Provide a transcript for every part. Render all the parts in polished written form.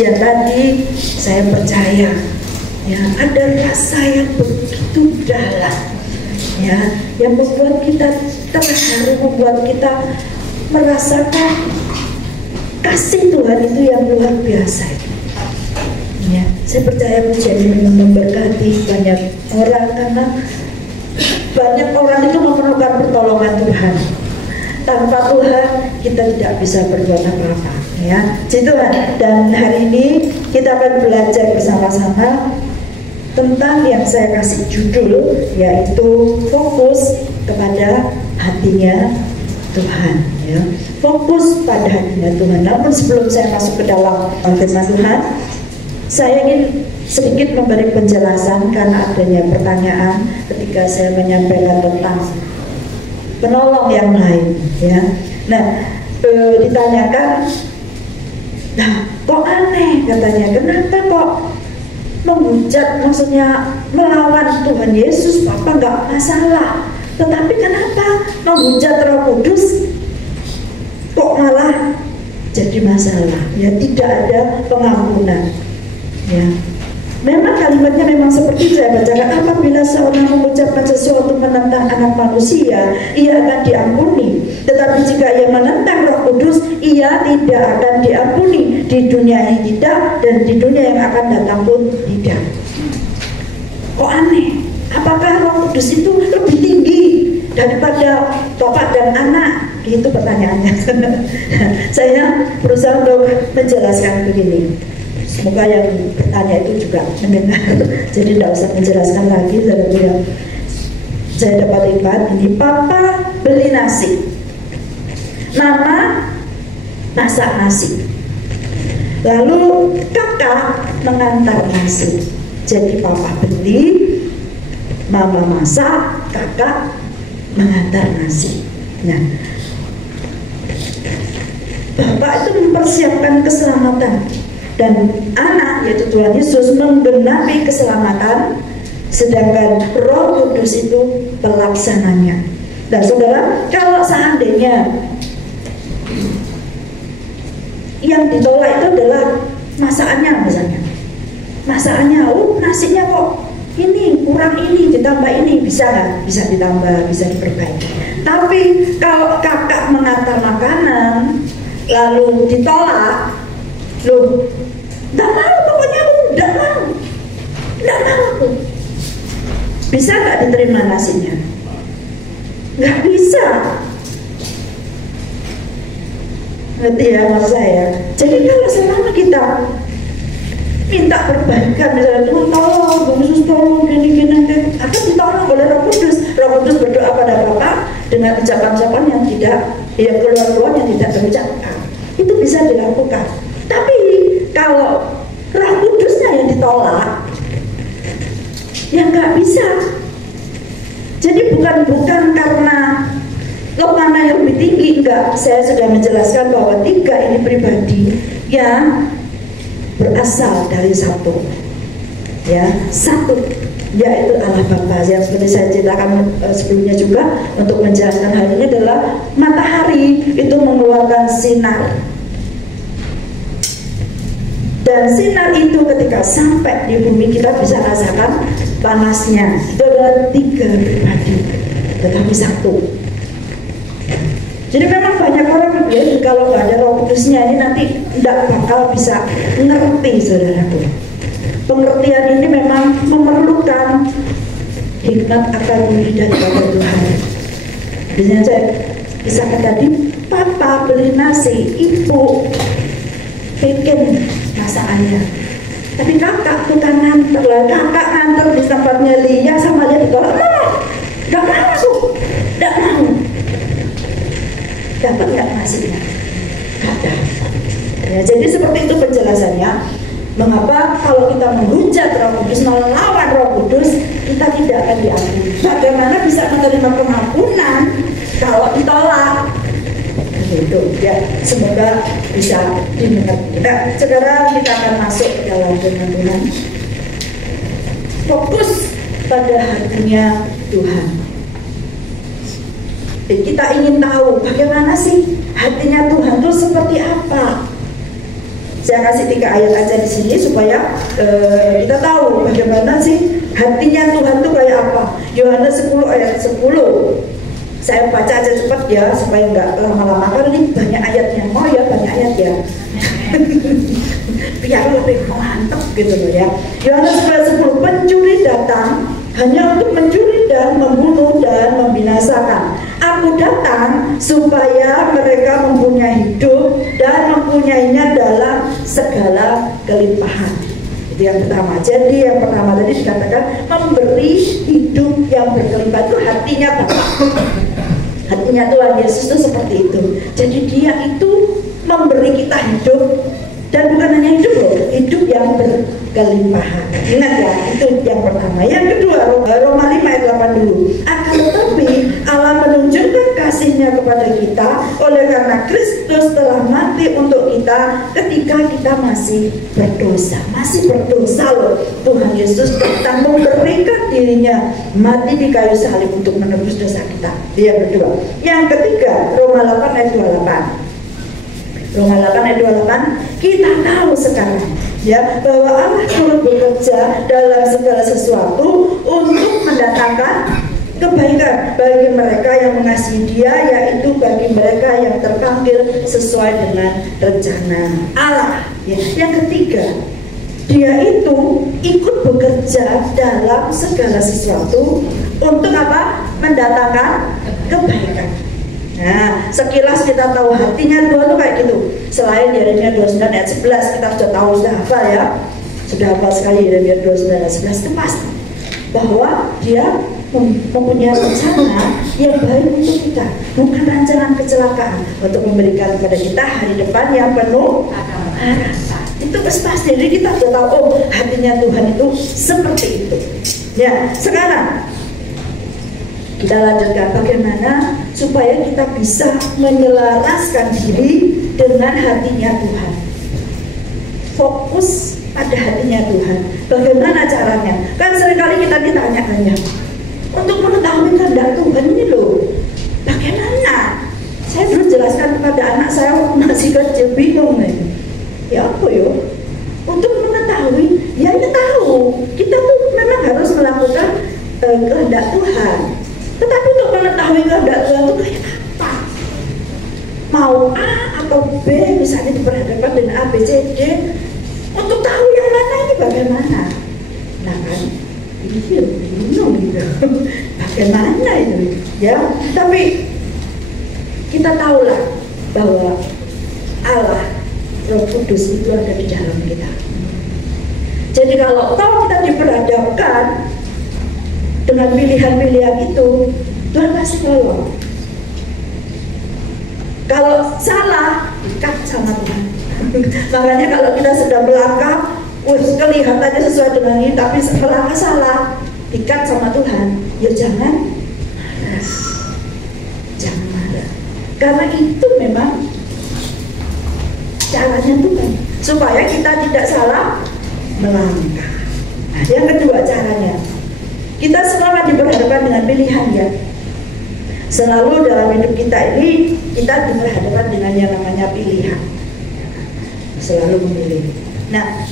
pujian tadi, saya percaya ya ada rasa yang begitu dalam ya, yang membuat kita terharu, membuat kita merasakan kasih Tuhan itu yang luar biasa ya. Saya percaya pujian ini memberkati banyak orang, karena banyak orang itu memerlukan pertolongan Tuhan. Tanpa Tuhan kita tidak bisa berbuat apa-apa ya. Tuhan, dan hari ini kita akan belajar bersama-sama tentang yang saya kasih judul, yaitu fokus kepada hatinya Tuhan ya. Fokus pada hatinya Tuhan. Namun sebelum saya masuk ke dalam firman Tuhan, saya ingin sedikit memberi penjelasan karena adanya pertanyaan ketika saya menyampaikan tentang penolong yang lain ya. Nah, ditanyakan, nah kok aneh katanya, kenapa kok menghujat, maksudnya melawan Tuhan Yesus, Papa nggak masalah, tetapi kenapa menghujat Roh Kudus kok malah jadi masalah ya, tidak ada pengampunan ya. Memang kalimatnya memang seperti saya bacakan, apabila seorang mengucapkan sesuatu menentang anak manusia, ia akan diampuni. Tetapi jika ia menentang Roh Kudus, ia tidak akan diampuni. Di dunia ini tidak, dan di dunia yang akan datang pun tidak. Kok aneh? Apakah Roh Kudus itu lebih tinggi daripada Bapak dan anak? Itu pertanyaannya. Saya berusaha untuk menjelaskan begini. Semoga yang bertanya itu juga mendengar. Jadi tidak usah menjelaskan lagi. Saya dapat ingat ini, Papa beli nasi, Mama masak nasi, lalu kakak mengantar nasi. Jadi Papa beli, Mama masak, kakak mengantar nasi. Nah, Bapak itu mempersiapkan keselamatan, dan anak, yaitu Tuhan Yesus, menggenapi keselamatan, sedangkan Roh Kudus itu pelaksananya. Dan saudara, kalau seandainya yang ditolak itu adalah masakannya, misalnya masakannya, nasinya kok ini kurang, ini ditambah ini, bisa nggak? Bisa ditambah, bisa diperbaiki. Tapi kalau kakak mengantar makanan lalu ditolak, loh, nggak mau, pokoknya nggak mau aku. Bisa nggak diterima nasinya? Nggak bisa. Ngerti ya maksud saya? Jadi kalau selama kita minta perbaikan, misalnya tolong, Yesus tolong, gini, akan ditolong oleh Roh Kudus. Roh Kudus berdoa pada Bapak dengan ucapan-ucapan yang tidak, yang keluar-keluar yang tidak terucapkan. Itu bisa dilakukan. Tapi kalau Roh Kudusnya yang ditolak, ya nggak bisa. Jadi bukan karena lo mana yang lebih tinggi, enggak. Saya sudah menjelaskan bahwa tiga ini pribadi yang berasal dari satu, ya, satu, yaitu Allah Bapa. Yang seperti saya ceritakan sebelumnya juga untuk menjelaskan hal ini adalah matahari itu mengeluarkan sinar. Dan sinar itu ketika sampai di bumi kita bisa rasakan panasnya. Itu adalah tiga pribadi, tetapi satu. Jadi memang banyak orang bilang kalau nggak ada Roh Kudusnya ini nanti tidak bakal bisa ngerti, saudaraku. Pengertian ini memang memerlukan hikmat akan diri daripada Tuhan. Biasanya saya kisahkan tadi, Papa beli nasi, Ibu bikin masakannya, tapi kakak tukang nganter lah, kakak nganter di tempatnya Lia sama dia ditolak, nggak mau, nggak mau. Dapat nggak nasinya? Nggak dapat. Ya, jadi seperti itu penjelasannya. Mengapa kalau kita menghujat Roh Kudus, melawan Roh Kudus, kita tidak akan diampuni? Bagaimana bisa menerima pengampunan kalau ditolak? Itu ya, semoga bisa dimengerti. Nah, sekarang kita akan masuk ke dalam firman Tuhan. Fokus pada hatinya Tuhan. Kita ingin tahu bagaimana sih hatinya Tuhan itu seperti apa. Saya kasih 3 ayat aja di sini supaya kita tahu bagaimana sih hatinya Tuhan itu kayak apa. Yohanes 10 ayat 10. Saya baca aja cepat ya supaya nggak lama-lama, karena ini banyak ayatnya. Oh ya, banyak ayat ya. Biar lebih mantap gitu loh ya. Yohanes 10, pencuri datang hanya untuk mencuri dan membunuh dan membinasakan. Aku datang supaya mereka mempunyai hidup dan mempunyainya dalam segala kelimpahan. Itu yang pertama. Jadi yang pertama tadi dikatakan memberi hidup yang berkelimpahan, itu hatinya Bapa. Hatinya Tuhan Yesus itu seperti itu. Jadi dia itu memberi kita hidup, dan bukan hanya hidup loh, hidup yang berkelimpahan. Ingat ya, itu yang pertama. Yang kedua, Roma 5 ayat 8 dulu. Akan tetapi Allah menunjukkan kasih-Nya kepada kita oleh karena Kristus telah mati untuk kita ketika kita masih berdosa. Masih berdosa loh, Tuhan Yesus datang memberikan dirinya mati di kayu salib untuk menebus dosa kita. Yang kedua. Yang ketiga, Roma 8 ayat 28. Roma 8 ayat 28, kita tahu sekarang ya bahwa Allah turut bekerja dalam segala sesuatu untuk mendatangkan kebaikan bagi mereka yang mengasihi Dia, yaitu bagi mereka yang terpanggil sesuai dengan rencana Allah. Ya. Yang ketiga, Dia itu ikut bekerja dalam segala sesuatu untuk apa? Mendatangkan kebaikan. Nah, sekilas kita tahu hatinya Tuhan tuh kayak gitu. Selain Yeremia 29 ayat 11, kita sudah tahu, sudah hafal ya. Sudah hafal sekali Yeremia 29 ayat 11, itu pasti bahwa dia mempunyai rencana yang baik untuk kita, bukan rancangan kecelakaan, untuk memberikan kepada kita hari depan yang penuh harapan. Itu pasti. Jadi kita sudah tahu, oh hatinya Tuhan itu seperti itu. Ya, sekarang kita lanjutkan bagaimana supaya kita bisa menyelaraskan diri dengan hatinya Tuhan. Fokus pada hatinya Tuhan. Bagaimana caranya? Kan seringkali kita ditanya-tanya untuk mengetahui kehendak Tuhan ini loh. Bagaimana? Saya dulu jelaskan kepada anak saya waktu masih kecil, bingung nih. Ya apa yo? Untuk mengetahui, ya kita tahu kita tuh memang harus melakukan kehendak Tuhan. Tetapi untuk mengetahui kehendak Tuhan itu kayak apa? Mau A atau B, misalnya diperhadapkan dengan A, B, C, D, untuk tahu yang mana ini bagaimana? Nah kan, ini bingung gitu. Bagaimana itu? Ya, tapi kita tahulah bahwa Allah, Roh Kudus itu ada di dalam kita. Jadi kalau tahu kita diperhadapkan dengan pilihan-pilihan itu, Tuhan pasti tolong. Kalau salah, ikat sama Tuhan. Makanya kalau kita sudah melangkah, kelihatannya sesuai dengan ini, tapi melangkah salah, ikat sama Tuhan. Ya jangan marah, jangan marah. Karena itu memang caranya Tuhan, supaya kita tidak salah melangkah. Nah, yang kedua caranya, kita semua diperhadapkan dengan pilihan ya. Selalu dalam hidup kita ini kita diperhadapkan dengan yang namanya pilihan. Selalu memilih. Nah,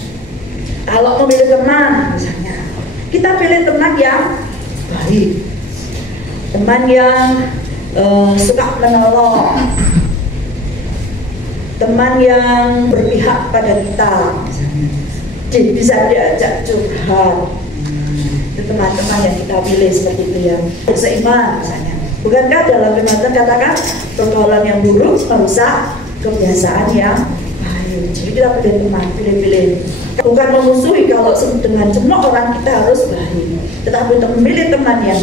kalau memilih teman misalnya, kita pilih teman yang baik, teman yang suka menolong, teman yang berpihak pada kita, misalnya bisa diajak curhat. Itu teman-teman yang kita pilih seperti itu ya. Seiman misalnya. Bukankah dalam firman Tuhan katakan pergaulan yang buruk merusak kebiasaan yang baik. Jadi kita pilih teman, pilih-pilih. Bukan memusuhi kalau dengan semua orang kita harus baik, tetapi untuk memilih teman yang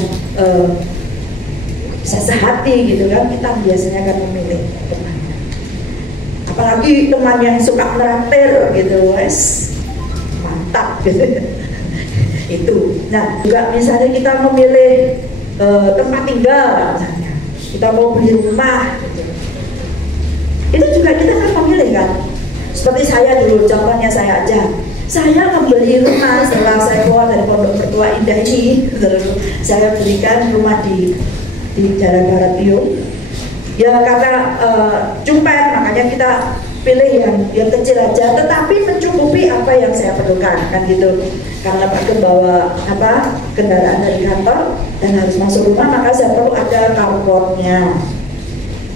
bisa sehati gitu kan, kita biasanya akan memilih teman. Apalagi teman yang suka meraktir gitu, wes mantap gitu. Itu. Nah, juga misalnya kita memilih tempat tinggal, misalnya kita mau beli rumah gitu. Itu juga kita kan memilih kan. Seperti saya dulu, contohnya saya aja, saya membeli rumah setelah saya keluar dari Pondok Mertua Indah ini. Saya belikan rumah di Jalan Barat Biung ya, karena Jumpet, makanya kita pilih yang kecil aja, tetapi mencukupi apa yang saya perlukan, kan gitu. Karena Pak bawa kendaraan dari kantor dan harus masuk rumah, maka saya perlu ada carportnya.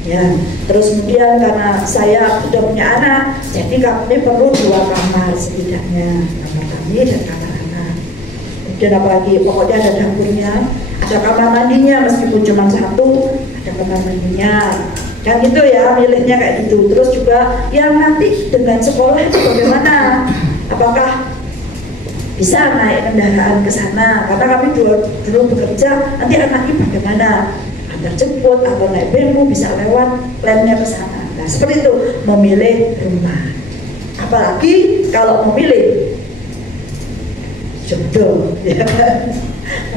Ya, terus kemudian karena saya sudah punya anak, jadi kami perlu 2 kamar setidaknya, kamar kami dan kamar anak. Kemudian apalagi, pokoknya ada dapurnya, ada kamar mandinya meskipun cuma 1, ada kamar mandinya. Kan gitu ya, milihnya kayak gitu. Terus juga yang nanti dengan sekolah itu bagaimana? Apakah bisa naik kendaraan ke sana? Karena kami dulu bekerja, nanti anaknya bagaimana? Terjemput atau naik bemo bisa lewat plannya ke sana. Nah, seperti itu memilih rumah. Apalagi kalau memilih jodoh, ya.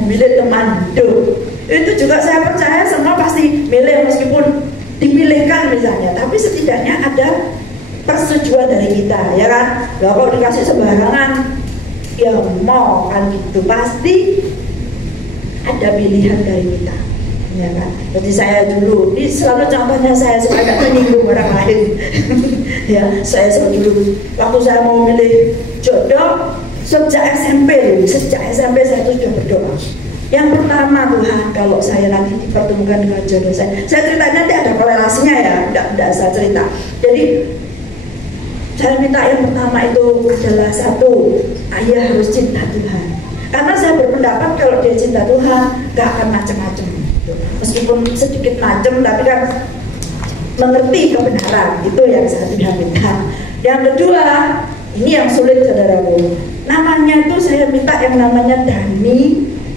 Memilih teman hidup. Itu juga saya percaya semua pasti milih meskipun dipilihkan misalnya, tapi setidaknya ada persetujuan dari kita, ya kan? Kalau dikasih sembarangan, ya mau kan gitu, pasti ada pilihan dari kita. Ya kan, jadi saya dulu, ini selalu contohnya saya supaya gak menyinggung orang lain. Ya, saya selalu dulu waktu saya mau milih jodoh sejak SMP saya tuh sudah berdoa. Yang pertama, Tuhan, kalau saya nanti dipertemukan dengan jodoh saya ceritanya nanti ada korelasinya ya, tidak saya cerita. Jadi saya minta yang pertama itu adalah 1, ayah harus cinta Tuhan. Karena saya berpendapat kalau dia cinta Tuhan, gak akan macam-macam. Meskipun sedikit macam, tapi kan mengerti kebenaran, itu yang saya tidak minta. Yang kedua, ini yang sulit saudaraku, namanya tuh saya minta yang namanya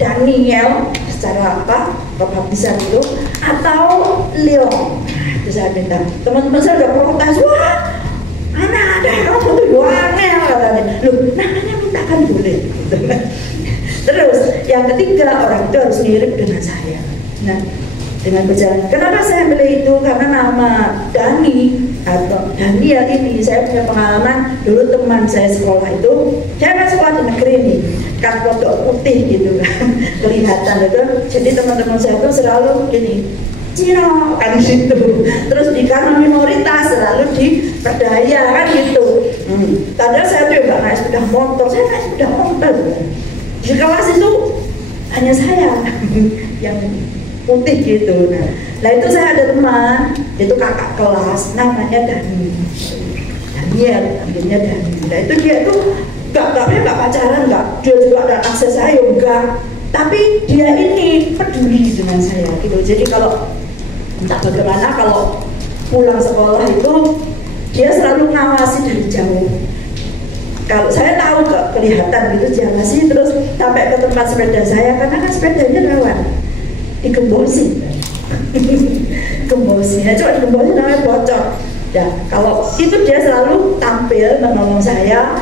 Daniel secara kebaptisan itu, atau Leon. Nah, itu saya minta. Teman-teman saya udah protes, wah anak ada kamu tuh Daniel katanya. Loh, namanya minta kan boleh gitu. Terus yang ketiga, orang itu harus mirip dengan saya. Nah, dengan berjalan, kenapa saya pilih itu? Karena nama Dani atau Daniel ini, saya punya pengalaman dulu teman saya sekolah itu, saya kan sekolah di negeri nih, kan kodok putih gitu kan, kelihatan itu. Jadi teman-teman saya itu selalu gini, Cino kan gitu. Terus karena minoritas selalu diperdaya kan gitu. Padahal saya tuh nggak naik sepeda motor, saya naik sepeda motor. Di kelas itu hanya saya yang putih gitu. Nah itu saya ada teman, itu kakak kelas, namanya Daniel, akhirnya Daniel. Nah itu dia tuh nggak pacaran, nggak, dia juga ada akses saya enggak, tapi dia ini peduli dengan saya gitu. Jadi kalau entah bagaimana, kalau pulang sekolah itu dia selalu ngawasi dari jauh. Kalau saya tahu kelihatan gitu dia masih terus sampai ke tempat sepeda saya, karena kan sepedanya rawan digembosi. Gembosi, ya coba digembosi namanya bocor. Ya, kalau itu dia selalu tampil menolong saya.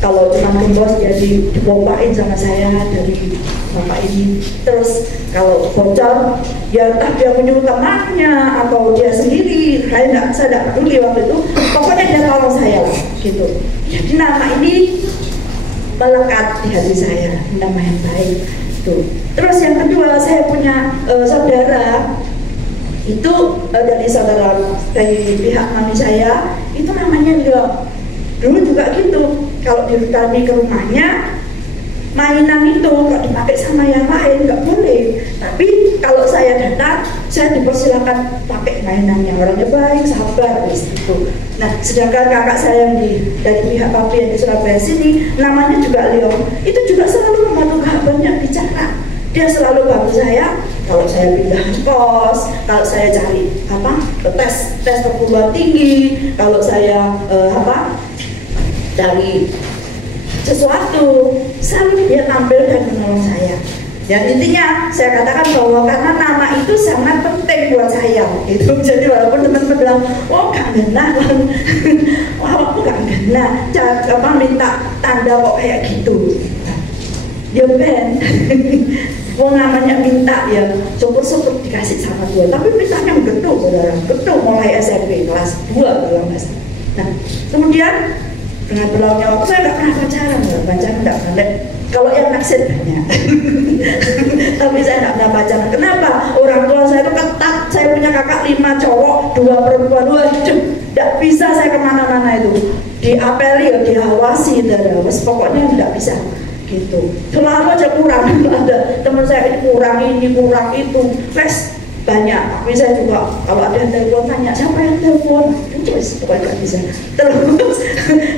Kalau cuma gembos dia dipompain sama saya dari bapak ini. Terus kalau bocor, ya entah dia menyuruh temannya atau dia sendiri, saya tidak peduli waktu itu. Pokoknya dia tolong saya lah, gitu. Jadi nama ini melekat di hati saya, nama yang baik. Tuh. Terus yang kedua, saya punya saudara itu dari pihak mami saya, itu namanya Leon. Dulu juga gitu, kalau kami ke rumahnya, mainan itu nggak dipakai sama yang lain, nggak boleh. Tapi kalau saya datang, saya dipersilakan pakai mainannya. Orangnya baik, sabar, gitu. Nah, sedangkan kakak saya yang dari pihak papi yang di Surabaya sini, namanya juga Leon, itu juga selalu membantu banyak bicara. Dia selalu bantu saya kalau saya pindah kos, kalau saya cari tes perguruan tinggi, kalau saya cari sesuatu, selalu dia tampil dan menolong saya. Ya intinya saya katakan bahwa karena nama itu sangat penting buat saya itu. Jadi walaupun teman-teman bilang, oh gak genah, wah aku gak genah, minta tanda kok kayak gitu. Ya ben, mau namanya minta ya syukur-syukur dikasih sama Tuhan. Tapi mintanya betul, saudara, betul mulai SMP kelas 2 kalau nggak salah. Nah kemudian dengan berlalunya waktu saya nggak pernah pacaran nggak pernah. Kalau yang naksir banyak, tapi saya nggak pernah pacaran. Kenapa? Orang tua saya itu ketat. Saya punya kakak 5 cowok, 2 perempuan, waduh, Tidak bisa saya kemana-mana itu diapeli ya, diawasi, pokoknya tidak bisa gitu. Selalu aja kurang. Ada teman saya ini kurang itu, banyak. Tapi saya juga kalau ada yang telepon tanya siapa yang telepon, terus pokoknya nggak bisa. Terus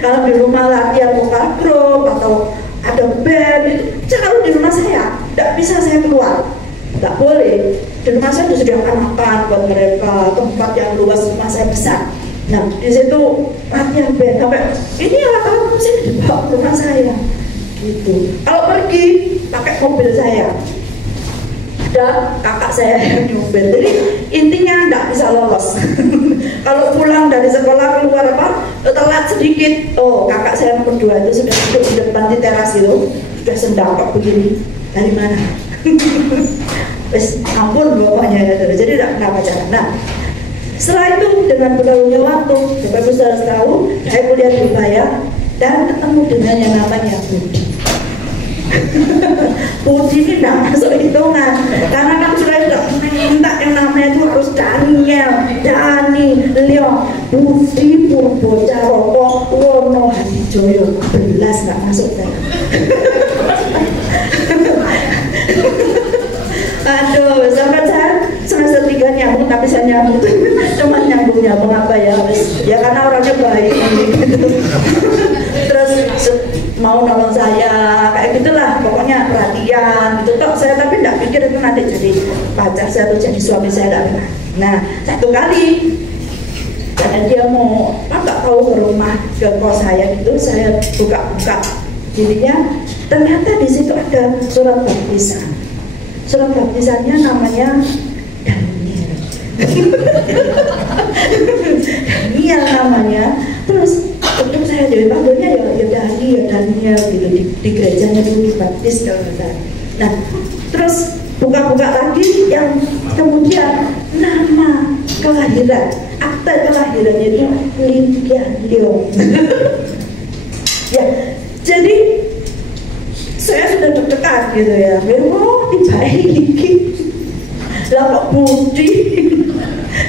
kalau di rumah latihan vokal grup atau ada band itu selalu di rumah saya, tidak bisa saya keluar, tidak boleh. Di rumah saya disediakan makan buat mereka, tempat yang luas, rumah saya besar. Nah di situ latihan band, sampai ini alat-alat musik dibawa ke rumah saya gitu. Kalau pergi pakai mobil saya, ada kakak saya yang nyopir, jadi intinya nggak bisa lolos. Kalau pulang dari sekolah keluar telat sedikit, kakak saya nomor 2 itu sudah duduk di depan di teras itu, sudah sendangkok begini, dari mana? Wes ampun pokoknya ya, jadi tidak pernah pacaran. Nah setelah itu dengan berlalunya waktu, Bapak Ibu saudara tahu, saya kuliah di Ubaya dan ketemu dengan yang namanya Budi. Budi ini tidak masuk hitungan, karena kan sudah minta yang namanya itu harus Daniel, Dani, Leon, Budi, Purbo, Caroko, Wono, Hadijoyo, 11 nggak masuk saya. Aduh, sampai saya semester 3 nyambung, tapi saya nyambung cuma nyambung apa ya, ya karena orangnya baik gitu. Terus mau nolong saya kayak gitulah, pokoknya perhatian gitu toh saya, tapi tidak pikir itu nanti jadi pacar saya atau jadi suami saya, tidak pernah. Nah satu kali karena dia mau nggak tahu ke rumah ke kos saya gitu, saya buka dirinya, ternyata di situ ada surat baptisan. Surat baptisannya namanya Daniel. Daniel namanya. Terus untuk saya jadi panggilnya ya Daniel gitu di gerejanya dulu dibaptis kalau nggak salah. Nah terus buka-buka lagi yang kemudian nama kelahiran, akte kelahirannya itu Lydia Leon. Ya jadi saya sudah deg-degan gitu ya, dibaiki lah kok Budi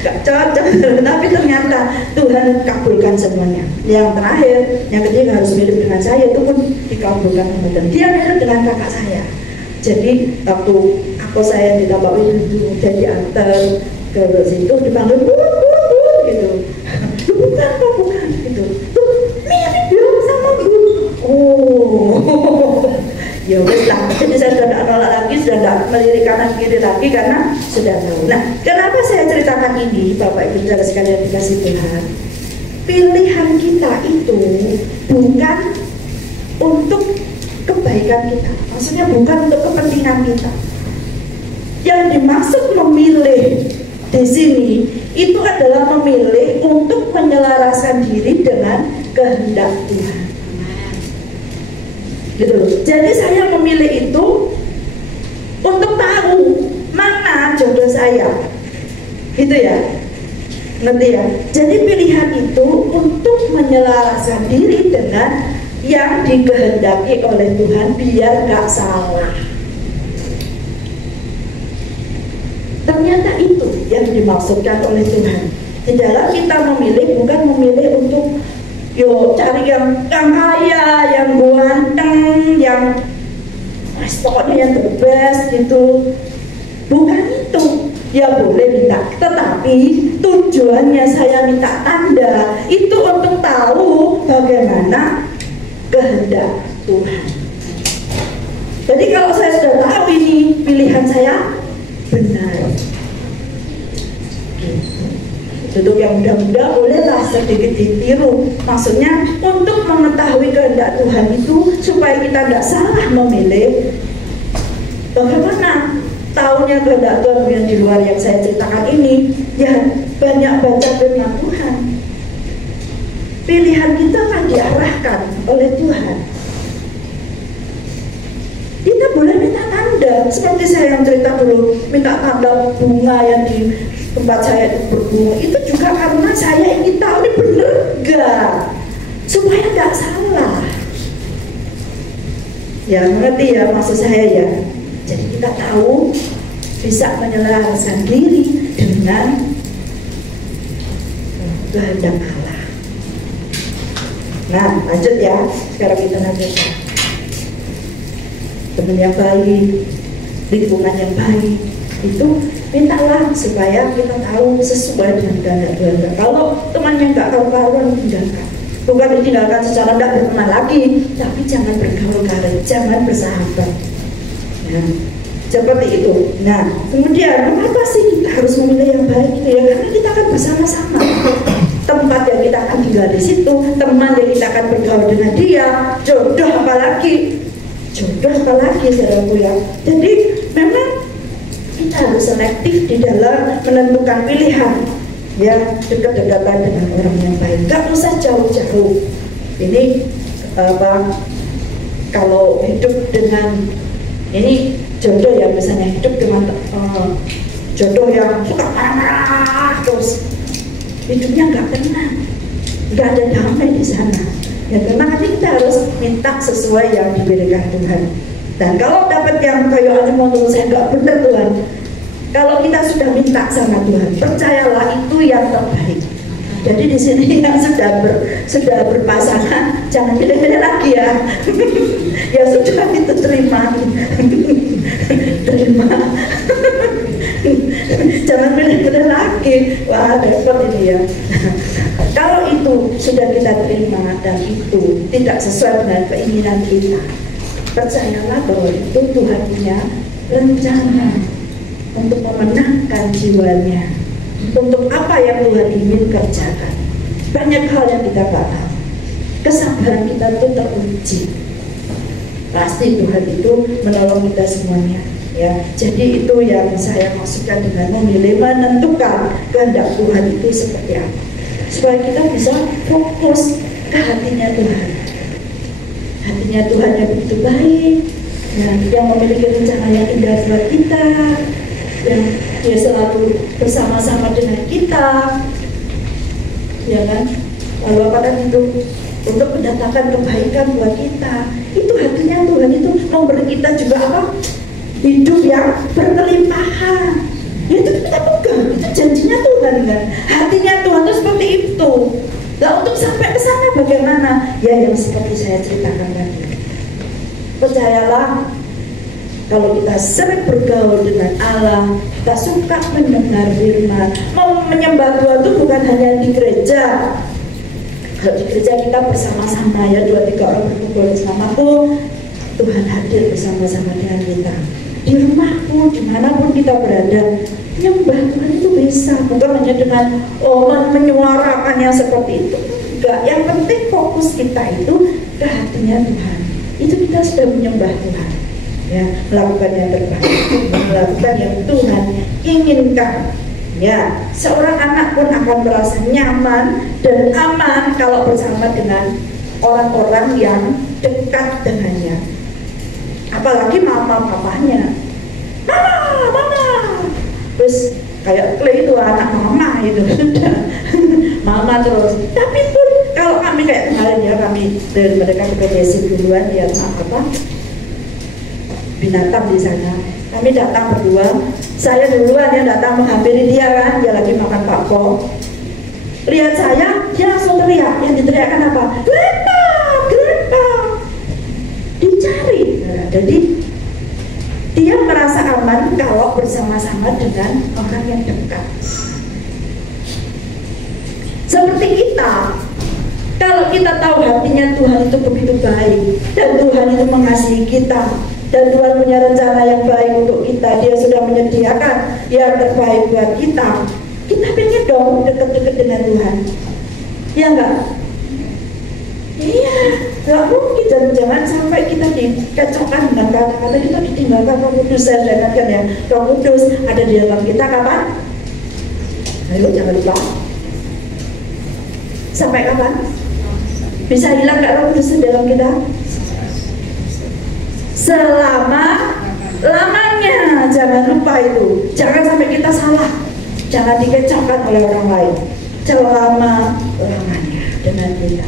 gak cocok, tapi ternyata Tuhan kabulkan semuanya. Yang terakhir, yang ketiga harus mirip dengan saya, itu pun dikabulkan dan dia mirip dengan kakak saya. Jadi waktu saya ditabarin jadi antar ke situ dipanggil gitu, bukan gitu, mirip dong sama Bu. Ya wes lah, jadi saya sudah tidak nolak lagi, sudah tidak melirik kanan kiri lagi karena sudah tahu. Nah, kenapa saya ceritakan ini, Bapak Ibu saudara sekalian dikasih Tuhan? Pilihan kita itu bukan untuk kebaikan kita, maksudnya bukan untuk kepentingan kita. Yang dimaksud memilih di sini itu adalah memilih untuk menyelaraskan diri dengan kehendak Tuhan. Gitu. Jadi saya memilih itu untuk tahu mana jodoh saya, gitu ya, ngerti ya. Jadi pilihan itu untuk menyelaraskan diri dengan yang dikehendaki oleh Tuhan biar gak salah. Ternyata itu yang dimaksudkan oleh Tuhan. Di dalam kita memilih bukan memilih untuk cari yang kaya, yang ganteng, yang pokoknya yang the best gitu. Bukan itu. Ya boleh minta, tetapi tujuannya saya minta tanda itu untuk tahu bagaimana kehendak Tuhan. Jadi kalau saya sudah tahu ini pilihan saya benar, untuk yang muda-muda bolehlah sedikit ditiru. Maksudnya untuk mengetahui kehendak Tuhan itu supaya kita tidak salah memilih. Bagaimana tahunya kehendak Tuhan yang di luar yang saya ceritakan ini? Ya banyak baca firman Tuhan. Pilihan kita akan diarahkan oleh Tuhan. Kita boleh minta tanda, seperti saya yang cerita dulu, minta tanda bunga yang di tempat saya itu berbunga, itu juga karena saya ingin tahu ini bener gak, supaya gak salah. Ya mengerti ya maksud saya ya. Jadi kita tahu bisa menyelaraskan diri dengan kehendak Allah. Nah, lanjut ya. Sekarang kita lanjut. Teman yang baik, lingkungan yang baik, itu mintalah supaya kita tahu sesuai dengan kehendak Tuhan. Kalau temannya nggak karu-karuan, tinggalkan. Bukan ditinggalkan secara tidak berteman lagi, tapi jangan bergaul karet, jangan bersahabat. Nah, seperti itu. Nah, kemudian kenapa sih kita harus memilih yang baik itu ya? Karena kita akan bersama-sama. Tempat yang kita akan tinggal di situ, teman yang kita akan bergaul dengan dia, jodoh apalagi, saudaraku ya. Jadi memang kita harus selektif di dalam menentukan pilihan, ya, dekat-dekatan dengan orang yang baik. Gak usah jauh-jauh. Ini kalau hidup dengan ini jodoh ya, misalnya hidup dengan jodoh yang suka marah-marah terus, hidupnya nggak tenang, nggak ada damai di sana. Ya memang kita harus minta sesuai yang diberikan Tuhan. Dan kalau dapat yang kayak menurut saya nggak benar Tuhan, kalau kita sudah minta sama Tuhan, percayalah itu yang terbaik. Jadi di sini yang sudah berpasangan jangan pilih-pilih lagi ya. Ya sudah, itu terima. Jangan pilih-pilih lagi. Wah, repot ini ya. Kalau itu sudah kita terima dan itu tidak sesuai dengan keinginan kita, percayalah bahwa itu Tuhan punya rencana untuk memenangkan jiwanya, untuk apa yang Tuhan ingin kerjakan. Banyak hal yang kita nggak tahu. Kesabaran kita itu teruji. Pasti Tuhan itu menolong kita semuanya. Ya, jadi itu yang saya maksudkan dengan memilih, menentukan kehendak Tuhan itu seperti apa, supaya kita bisa fokus ke hatinya Tuhan. Hatinya Tuhan yang begitu baik, yang memiliki rencana yang indah buat kita, yang dia selalu bersama-sama dengan kita, ya kan? Lalu apakah itu untuk mendatangkan kebaikan buat kita? Itu hatinya Tuhan itu memberi kita juga apa? Hidup yang berkelimpahan. Ya itu kita pegang, itu janjinya Tuhan kan. Hatinya Tuhan itu seperti itu. Nah, untuk sampai ke sana bagaimana? Ya yang seperti saya ceritakan tadi. Percayalah, kalau kita sering bergaul dengan Allah, kita suka mendengar firman, mau menyembah Tuhan itu bukan hanya di gereja. Kalau di gereja kita bersama-sama ya, 2-3 orang berkumpul bersamaku, Tuhan hadir bersama-sama dengan kita. Di rumahku, dimanapun kita berada, menyembah Tuhan itu bisa, bukan hanya dengan menyuarakan yang seperti itu. Enggak, yang penting fokus kita itu ke hatinya Tuhan. Itu kita sudah menyembah Tuhan. Ya, melakukan yang terbaik, melakukan yang Tuhan inginkan. Ya, seorang anak pun akan merasa nyaman dan aman kalau bersama dengan orang-orang yang dekat dengannya. Apalagi mama papanya, mama, terus kayak Clay itu anak mama itu sudah mama terus. Tapi pun kalau kami kayak kemarin ya, kami dari mereka ke PDC duluan lihat binatang di sana. Kami datang berdua, saya duluan yang datang menghampiri dia kan, dia lagi makan bakso. Lihat saya, dia langsung teriak. Yang diteriakkan apa? Grandpa, Grandpa. Dicari. Nah, jadi dia merasa aman kalau bersama-sama dengan orang yang dekat. Seperti kita, kalau kita tahu hatinya Tuhan itu begitu baik dan Tuhan itu mengasihi kita, dan Tuhan punya rencana yang baik untuk kita, dia sudah menyediakan yang terbaik buat kita. Kita pengen dong dekat-dekat dengan Tuhan, ya enggak? Iya, nggak mungkin. Dan jangan sampai kita dikecokkan dengan kata-kata kita ditinggalkan Roh Kudus. Saya ingatkan ya, Roh Kudus ada di dalam kita kapan? Ayo jangan lupa. Sampai kapan? Bisa hilang nggak Roh Kudus di dalam kita? Selama-lamanya. Jangan lupa itu. Jangan sampai kita salah. Jangan dikecokkan oleh orang lain. Selama-lamanya dengan kita.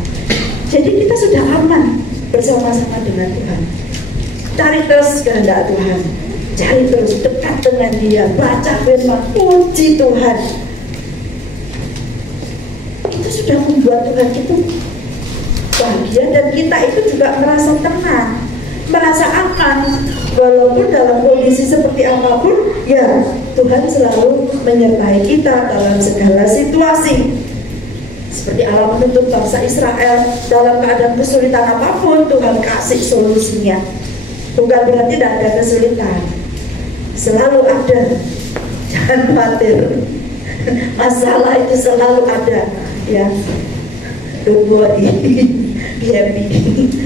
Jadi kita sudah aman bersama-sama dengan Tuhan. Cari terus kehendak Tuhan, cari terus dekat dengan Dia, baca firman, puji Tuhan. Itu sudah membuat Tuhan itu bahagia dan kita itu juga merasa tenang, merasa aman, walaupun dalam kondisi seperti apapun, ya Tuhan selalu menyertai kita dalam segala situasi. Seperti Allah menuntut bangsa Israel dalam keadaan kesulitan apapun, Tuhan kasih solusinya. Bukan berarti tidak ada kesulitan, selalu ada. Jangan khawatir, masalah itu selalu ada, ya. Don't worry, be happy.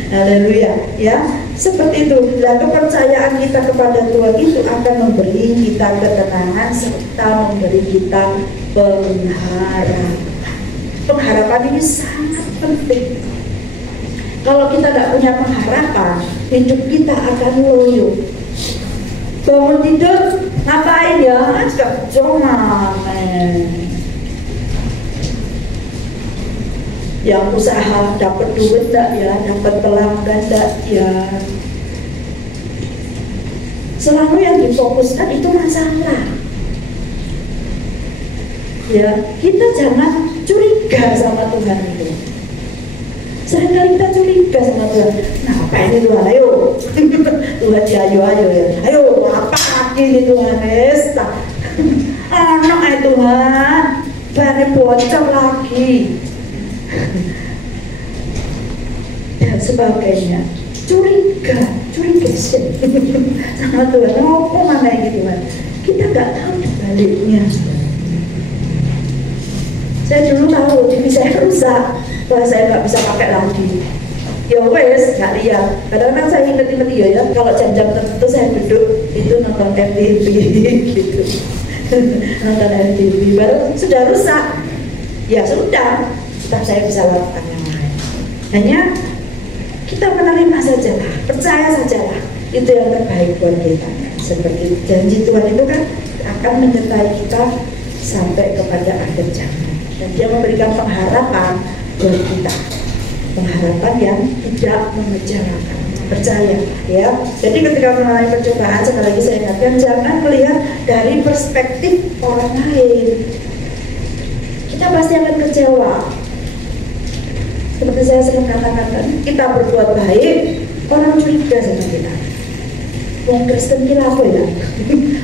Haleluya, ya. Seperti itu. Dan kepercayaan kita kepada Tuhan itu akan memberi kita ketenangan serta memberi kita pengharapan. Pengharapan ini sangat penting. Kalau kita tidak punya pengharapan, hidup kita akan loyo. Bangun tidur, ngapain ya? Jangan. Yang usaha dapat duit tak ya, dapat pelanggan tak ya. Selalu yang difokuskan itu masalah. Ya, kita jangan curiga sama Tuhan itu. Seringkali kita curiga sama Tuhan. Nah, apa ini Tuhan? Ayo, Tuhan ya, ayo ya. Ayo, apa lagi ini Tuhan? Anak Tuhan, baru bocor lagi. Dan sebagainya, curiga sih sama Tuhan. Apa mana gitu Tuhan? Kita nggak tahu baliknya. Saya dulu tahu TV saya rusak, wah saya nggak bisa pakai lagi. Ya wes, nggak lihat. Kadang-kadang saya inget-inget ya, kalau jam-jam tertentu saya duduk itu nonton MTV gitu, nonton MTV. Baru sudah rusak, ya sudah. Tetap saya bisa lakukan yang lain. Hanya kita menerima sajalah, percaya sajalah, itu yang terbaik buat kita. Seperti janji Tuhan itu kan akan menyertai kita sampai kepada akhir zaman. Dan dia memberikan pengharapan buat kita, pengharapan yang tidak mengecewakan. Percaya, ya. Jadi ketika mengalami percobaan, sekali lagi saya ingatkan, jangan melihat dari perspektif orang lain. Kita pasti akan kecewa. Seperti saya sering katakan, kita berbuat baik, orang curiga sama kita. Wong Kristen kita apa ya?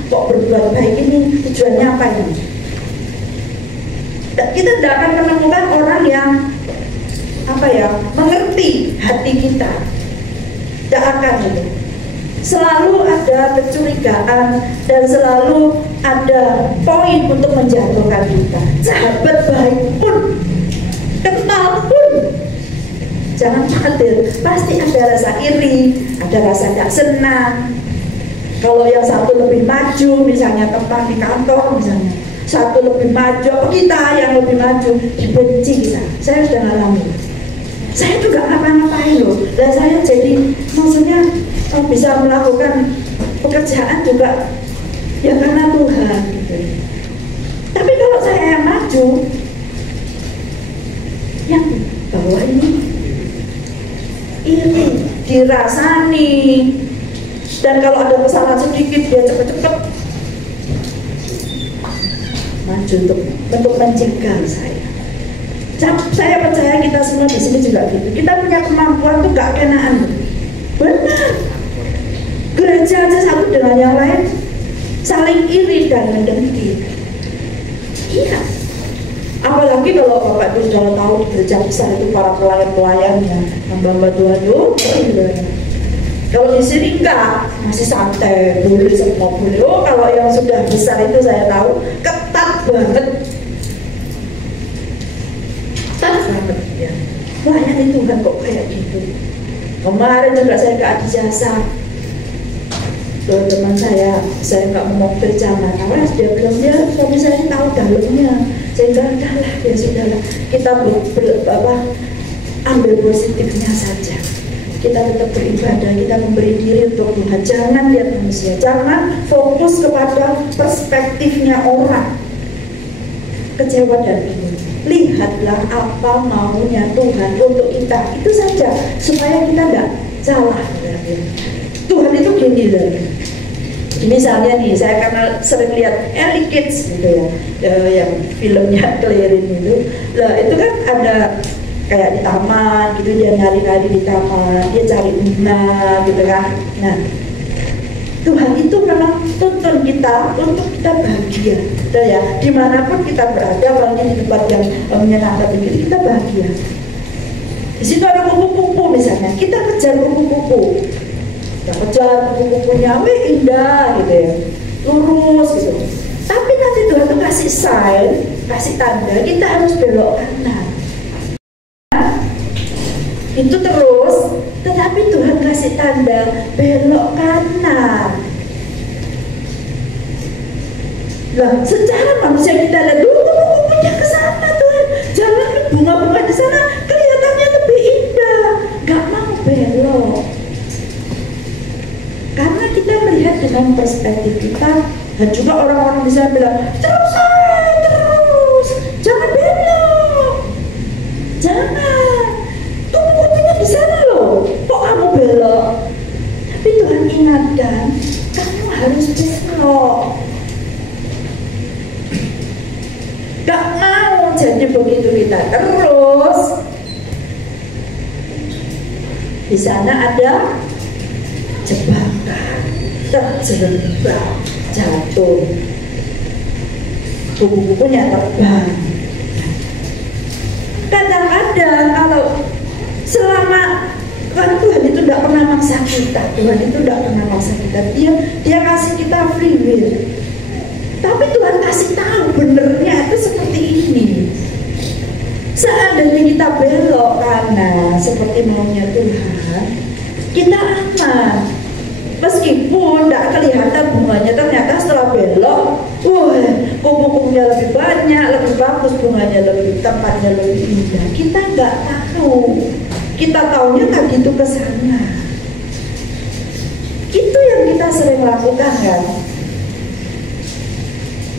Kok berbuat baik ini tujuannya apa ini? Kita tidak akan menemukan orang yang mengerti hati kita. Tidak akan itu. Selalu ada kecurigaan dan selalu ada poin untuk menjatuhkan kita. Sahabat baik pun, kenal pun, jangan khawatir, pasti ada rasa iri, ada rasa tidak senang. Kalau yang satu lebih maju, misalnya teman di kantor misalnya, satu lebih maju, kita yang lebih maju dibenci kita. Saya sudah alami. Saya juga ngapa-ngapain loh. Dan saya jadi maksudnya bisa melakukan pekerjaan juga ya karena Tuhan. Gitu. Tapi kalau saya yang maju, yang bawah ini dirasani. Dan kalau ada kesalahan sedikit dia cepet-cepet maju untuk mencegah saya. Saya percaya kita semua di sini juga gitu. Kita punya kemampuan tuh gak kenaan. Benar. Gereja aja satu dengan yang lain saling iri dan mendengki. Iya. Apalagi kalau Bapak Ibu sudah tahu di gereja besar itu para pelayan-pelayannya, hamba-hamba Tuhan itu. Kalau di sini enggak, masih santai, boleh semua boleh. Oh, kalau yang sudah besar itu saya tahu ketat banget. Banget ya. Melayani Tuhan kok kayak gitu. Kemarin juga saya ke Adi Jasa, teman saya nggak mau berjamaah, dia bilang dia suami saya tahu dalamnya, sehingga udahlah ya sudahlah, kita ambil positifnya saja. Kita tetap beribadah, kita memberi diri untuk Tuhan. Jangan lihat manusia, jangan fokus kepada perspektifnya orang. Kecewa dan bingung. Lihatlah apa maunya Tuhan untuk kita, itu saja, supaya kita tidak salah. Tuhan itu gini loh. Misalnya nih, saya karena sering lihat Ellie Kids gitu ya, yang filmnya Clarin itu, lah itu kan ada kayak di taman gitu, dia nyari-nyari di taman, dia cari bunga gitu kan. Nah, Tuhan itu memang tuntun kita untuk kita bahagia, gitu ya. Dimanapun kita berada, apalagi di tempat yang menyenangkan begitu, kita bahagia. Di situ ada kupu-kupu misalnya, kita kejar kupu-kupu, kita kejar kupu-kupunya, indah gitu ya, lurus gitu. Tapi nanti Tuhan tuh kasih sign, kasih tanda, kita harus belok kanan. Itu terus, tetapi Tuhan kasih tanda belok kanan. Nah, secara manusia kita lihat dulu kupu-kupunya ke sana Tuhan, jangan bunga-bunga di sana kelihatannya lebih indah, gak mau belok. Karena kita melihat dengan perspektif kita, dan juga orang-orang bisa bilang terus, jangan belok, jangan. Kupu-kupunya di sana loh, kok kamu belok? Tapi Tuhan ingatkan, kamu harus belok. Gak mau jadi begitu kita terus. Di sana ada jebakan, terjerembab, jatuh, kupu-kupunya terbang. Kadang-kadang kalau selama Tuhan itu tidak pernah maksa kita, Tuhan itu tidak pernah maksa kita, dia kasih kita free will. Tapi Tuhan kasih tahu benernya itu seperti ini. Seandainya kita belok kanan seperti maunya Tuhan, kita aman. Meskipun tidak kelihatan bunganya, ternyata setelah belok, kupu-kupunya lebih banyak, lebih bagus, bunganya lebih, tempatnya lebih indah. Kita nggak tahu. Kita taunya tadi itu ke sana. Itu yang kita sering lakukan kan.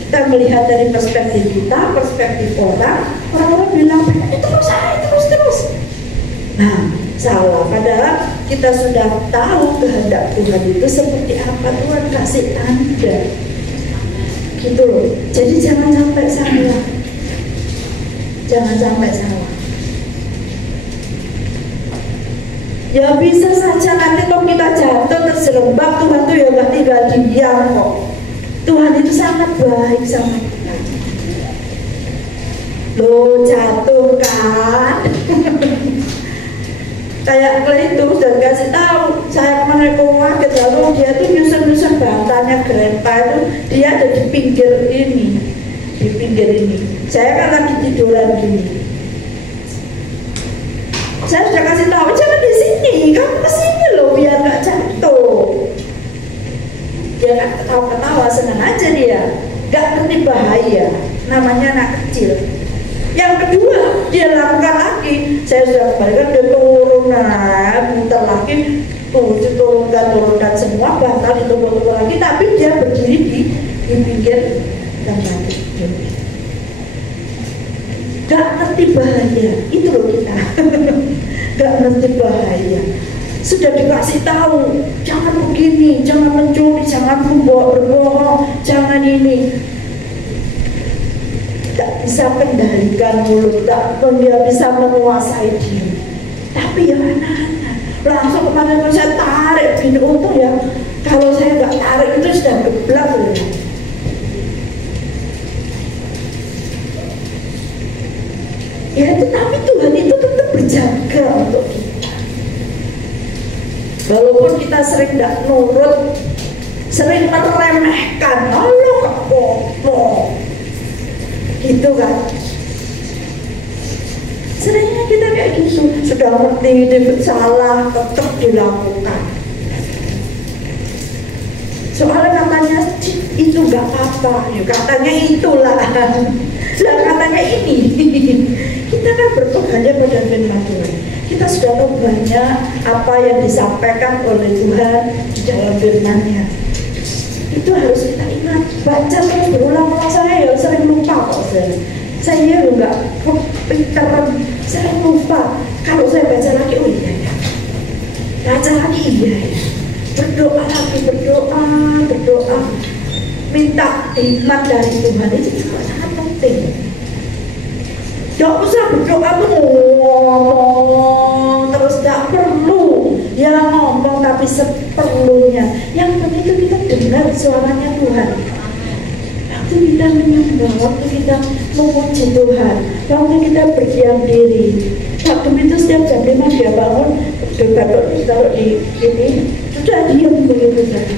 Kita melihat dari perspektif kita, perspektif orang-orang bilang itu terus. Nah, salah. Padahal kita sudah tahu kehendak Tuhan itu seperti apa. Tuhan kasih tanda gitu loh. Jadi jangan sampai salah. Jangan sampai salah. Ya bisa saja nanti kalau kita jatuh terjerembab, Tuhan tuh ya gak tinggal diam kok. Tuhan itu sangat baik sama kita. Lo jatuh kan? Kayak itu dan kasih tahu, saya kemana kaget, lalu dia tuh nyusun bantalnya Grandpa itu, dia ada di pinggir ini, saya kan lagi tiduran gini, saya sudah kasih tahu jangan di sini, kamu kesini loh biar nggak jatuh. Dia kan ketawa-ketawa, senang aja dia, nggak ngerti bahaya, namanya anak kecil. Yang kedua, dia lakukan lagi. Saya sudah kembalikan, dia turun, muter lagi, diturunkan semua, bantal diturunkan lagi, tapi dia berdiri di pinggir tempat itu. Gak ngerti bahaya, itu loh kita. Gak ngerti bahaya. Sudah dikasih tahu, jangan begini, jangan mencuri, jangan berbohong, jangan ini. Tak bisa kendalikan mulut, tak bisa menguasai diri. Tapi ya anak-anak, langsung kemarin saya tarik gini, untung ya kalau saya nggak tarik itu sudah geblak loh. Ya tetapi Tuhan itu tetap berjaga untuk kita. Walaupun kita sering tidak nurut, sering meremehkan, Allah kok gitu kan, seringnya kita kayak gitu, sudah ngerti dia salah tetap dilakukan. Soalnya katanya itu gak apa-apa, ya katanya itulah, lah katanya ini. Kita kan berpegang pada firman Tuhan. Kita sudah tahu banyak apa yang disampaikan oleh Tuhan di dalam firman-Nya. Itu harus kita ingat, baca terus berulang-ulang. Saya sering lupa kok saya enggak pinteran, saya lupa. Kalau saya baca lagi, oh iya ya, baca lagi iya ya, berdoa lagi, berdoa, minta hikmat dari Tuhan, itu juga sangat penting. Gak usah berdoa tuh suaranya Tuhan. Waktu kita menyembah, waktu kita memuji Tuhan, waktu kita berdiam diri. Pak Gem itu setiap jam 5 dia bangun, taruh di ini, sudah diam begitu saja.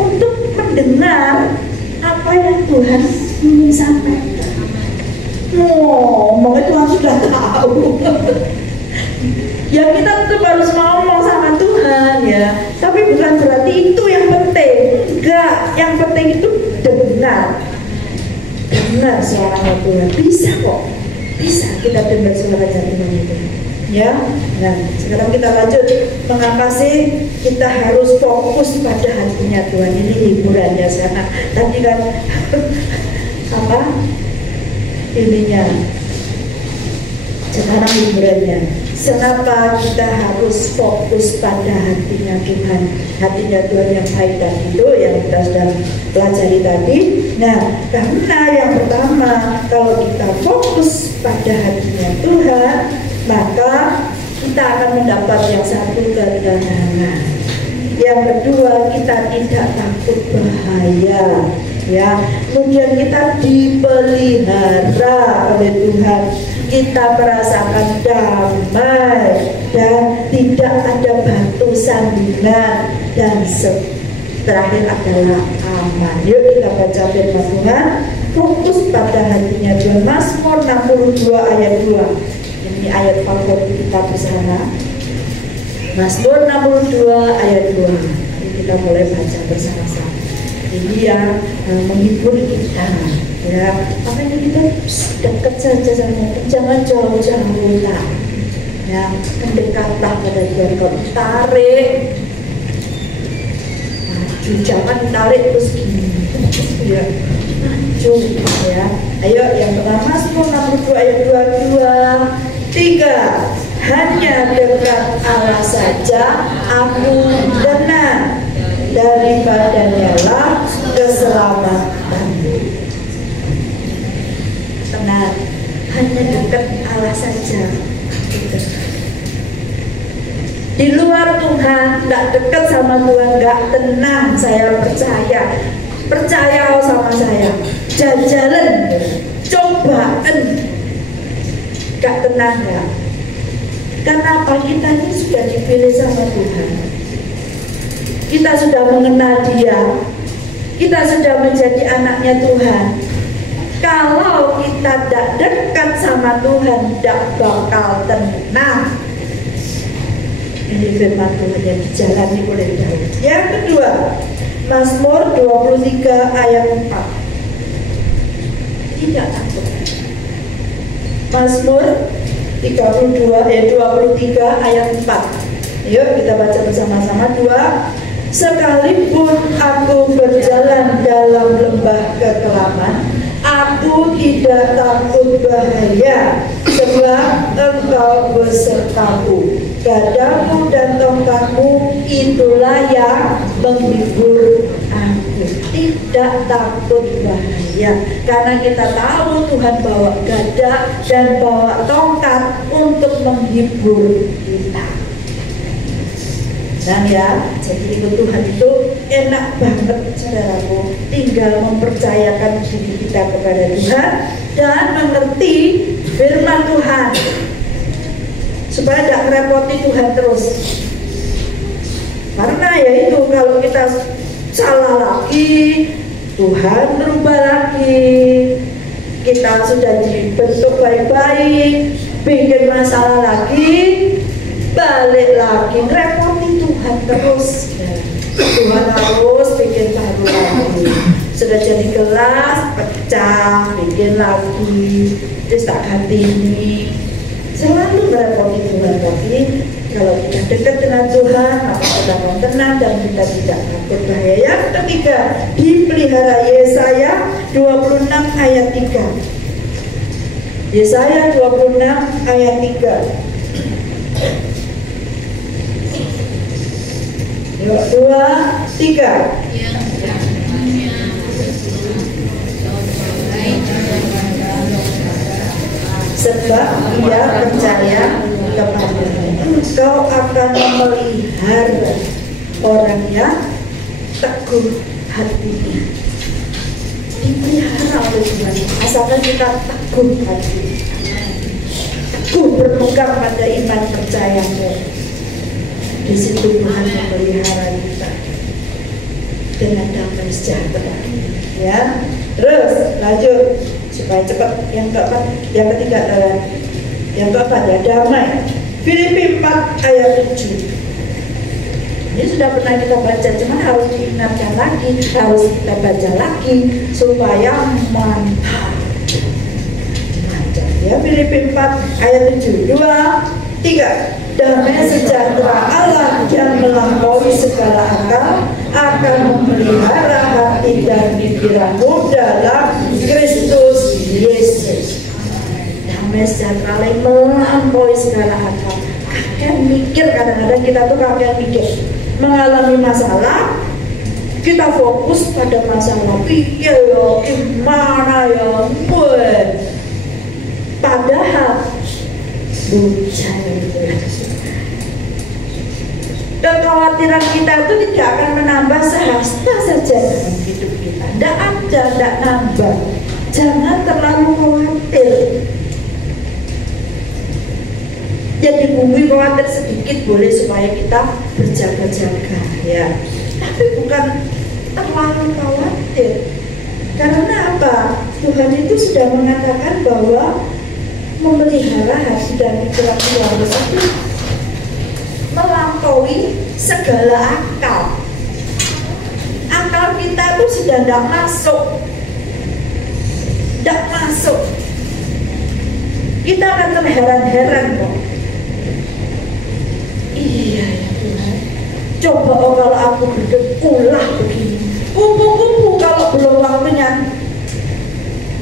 Untuk mendengar apa yang Tuhan ingin sampaikan. Ngomong itu Tuhan sudah tahu. Ya kita tetap harus ngomong sama Tuhan ya. Tapi bukan berarti itu yang penting. Enggak, yang penting itu dengar. Dengar suaranya Tuhan. Bisa kok. Bisa kita dengar suara Tuhan itu. Ya. Nah, sekarang kita lanjut. Mengapa sih kita harus fokus pada hatinya Tuhan? Ini hiburannya sana. Tadi kan apa? Ininya. Sekarang hiburannya. Kenapa kita harus fokus pada hatinya Tuhan? Hatinya Tuhan yang baik tadi itu yang kita sudah pelajari tadi. Nah, karena yang pertama, kalau kita fokus pada hatinya Tuhan, maka kita akan mendapat yang satu, ketenangan. Yang kedua, kita tidak takut bahaya. Ya, kemudian kita dipelihara oleh Tuhan. Kita merasakan damai dan tidak ada batu sandungan, dan terakhir adalah aman. Yuk kita baca firman Tuhan. Fokus pada hatinya Tuhan. Mazmur 62 ayat 2. Ini ayat favorit kita bersama. Mazmur 62 ayat 2. Mari kita mulai baca bersama-sama. Ini yang menghibur kita. Ya, makanya kita dekat saja sama Tuhan, jangan jauh-jauh lah. Ya, mendekatlah pada Tuhan. Kalau tarik, maju, jangan tarik terus gini. Ya, maju. Ya, ayo yang pertama Mazmur 62 ayat 2, 3. Hanya dekat Allah saja aku tenang, daripadanya lah keselamatanmu. Tenang, hanya dekat Allah saja. Di luar Tuhan, tidak dekat sama Tuhan, nggak tenang. Saya percaya sama saya. Jajalan, cobaan, nggak tenang ya. Karena apa? Kita ini sudah dipilih sama Tuhan. Kita sudah mengenal Dia. Kita sudah menjadi anaknya Tuhan. Kalau kita tidak dekat sama Tuhan, tidak bakal tenang. Ini firman Tuhan yang dijalani oleh Daud. Yang kedua, Mazmur 23 ayat 4. Tidak takut. Mazmur 23 ayat 4. Yuk kita baca bersama-sama. 2. Sekalipun aku berjalan dalam lembah kekelaman, aku tidak takut bahaya, sebab Engkau besertaku. Gadamu dan tongkatmu itulah yang menghibur aku. Tidak takut bahaya, karena kita tahu Tuhan bawa gada dan bawa tongkat untuk menghibur kita. Dan ya, jadi ikut Tuhan itu enak banget saudaraku. Tinggal mempercayakan diri kita kepada Tuhan dan mengerti firman Tuhan, supaya tidak merepoti Tuhan terus. Karena ya itu, kalau kita salah lagi, Tuhan berubah lagi. Kita sudah dibentuk baik-baik, bikin masalah lagi, balik lagi, ngerepoti Tuhan terus. Tuhan harus bikin baru lagi. Sudah jadi gelas, pecah, bikin lagi, terus tak ganti ini. Selalu merepoti Tuhan. Tapi kalau kita dekat dengan Tuhan, maka kita akan tenang dan kita tidak takut bahaya. Yang ketiga, dipelihara. Yesaya 26 ayat 3. Yesaya 26 ayat 3. 2, 3. Sebab dia percaya kepada Engkau akan memelihara orang yang teguh hatinya. Dipelihara oleh Tuhan asalkan kita teguh hati, teguh berpegang pada iman percayamu. Di situ Tuhan memelihara kita dengan damai sejahtera. Ya, terus lanjut supaya cepat. Yang keempat, yang ketiga adalah yang keempat ya, damai. Filipi 4 ayat 7. Ini sudah pernah kita baca, cuman harus diingatkan lagi, harus kita baca lagi supaya mantap. Ya, Filipi 4 ayat 7. 2, 3. Damai sejahtera Allah yang melampaui segala akal akan memelihara hati dan pikiranmu dalam Kristus Yesus. Damai sejahtera yang melampaui segala akal. Kakek mikir, kadang-kadang kita tuh kakek mikir mengalami masalah, kita fokus pada masalah, pikir ya, gimana ya, padahal kekhawatiran kita itu tidak akan menambah sehasta saja dalam hidup kita. Tidak nambah. Jangan terlalu khawatir. Jadi bumi khawatir sedikit boleh supaya kita berjaga-jaga, ya. Tapi bukan terlalu khawatir. Karena apa? Tuhan itu sudah mengatakan bahwa memelihara hati dan pikiran harus itu melampaui segala akal. Akal kita itu sudah tidak masuk. Kita akan terheran-heran kok. Iya ya Tuhan. Coba kalau aku ulah begini. Kupu-kupu kalau belum waktunya